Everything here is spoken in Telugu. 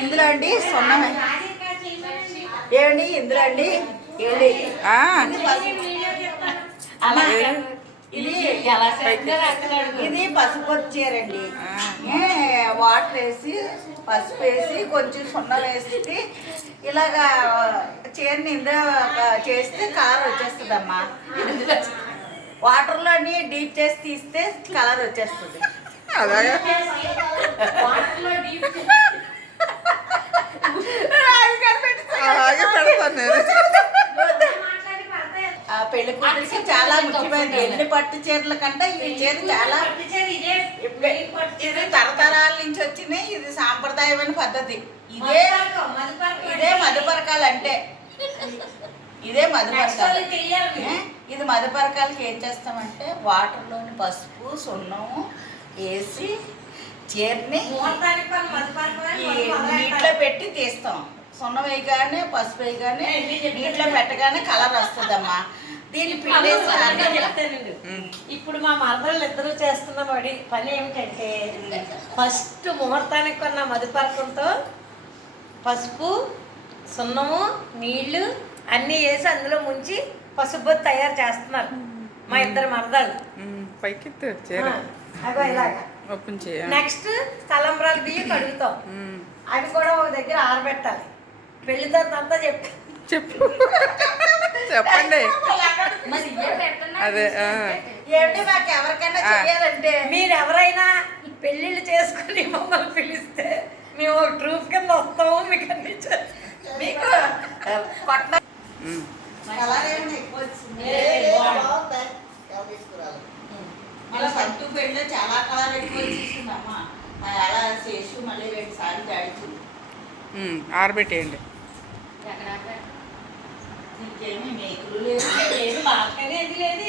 ఇందులో అండి సున్నమే ఏమండి ఇందులో అండి ఏమండి అలా ఇది ఇది పసుపు చీరండి వాటర్ వేసి పసుపు వేసి కొంచెం సున్నం వేసి ఇలాగా చీరని ఇందులో చేస్తే కలర్ వచ్చేస్తుందమ్మా. వాటర్లోని డీప్ చేసి తీస్తే కలర్ వచ్చేస్తుంది. అలాగే అలాగే పెడతాను నేను. పెళ్లి కూతురికి చాలా ముఖ్యమైనది. ఎన్ని పట్టు చీరల కంటే ఈ చీర చాలా ఇది తరతరాల నుంచి వచ్చినాయి. ఇది సాంప్రదాయమైన పద్ధతి. ఇదే మధుపరకాలు అంటే ఇదే మధుపరకాలు. ఇది మధుపరకాలకి ఏం చేస్తామంటే వాటర్లోని పసుపు సున్నము వేసి చీరని నీటిలో పెట్టి తీస్తాం. సున్నం వేయగానే పసుపు వేయగానే నీటిలో పెట్టగానే కలర్ వస్తుందమ్మా. దీన్ని పిండేసి ఇప్పుడు మా మరదళ్ళు ఇద్దరు చేస్తున్న పని ఏమిటంటే ఫస్ట్ ముహూర్తానికి కొన్న మధుపరకంతో పసుపు సున్నము నీళ్లు అన్నీ వేసి అందులో ముంచి పసుపు తయారు చేస్తున్నారు మా ఇద్దరు మరదళ్ళు. అగో ఇలాగా నెక్స్ట్ తలంబ్రాలు బియ్యం కడుగుతాం. అవి కూడా ఒక దగ్గర ఆరబెట్టాలి. పెళ్లి తర్వాత చెప్పు చెప్పండి. అదే మాకు ఎవరికైనా చేయాలంటే మీరు ఎవరైనా పెళ్ళిళ్ళు చేసుకుని మమ్మల్ని పిలిస్తే మేము ట్రూప్ కింద వస్తాము. మీకు అన్ని మీకు మళ్ళీ సంతు పెళ్ళిలో చాలా కలర్ ఎక్కువ వచ్చేసిందమ్మా. అలా చేసి మళ్ళీ 2 సార్లు దాడిచింది. ఆరబెట్టేయండి. ఇంకేమీ మేకులు లేదు బాల్కనీ అది లేదు.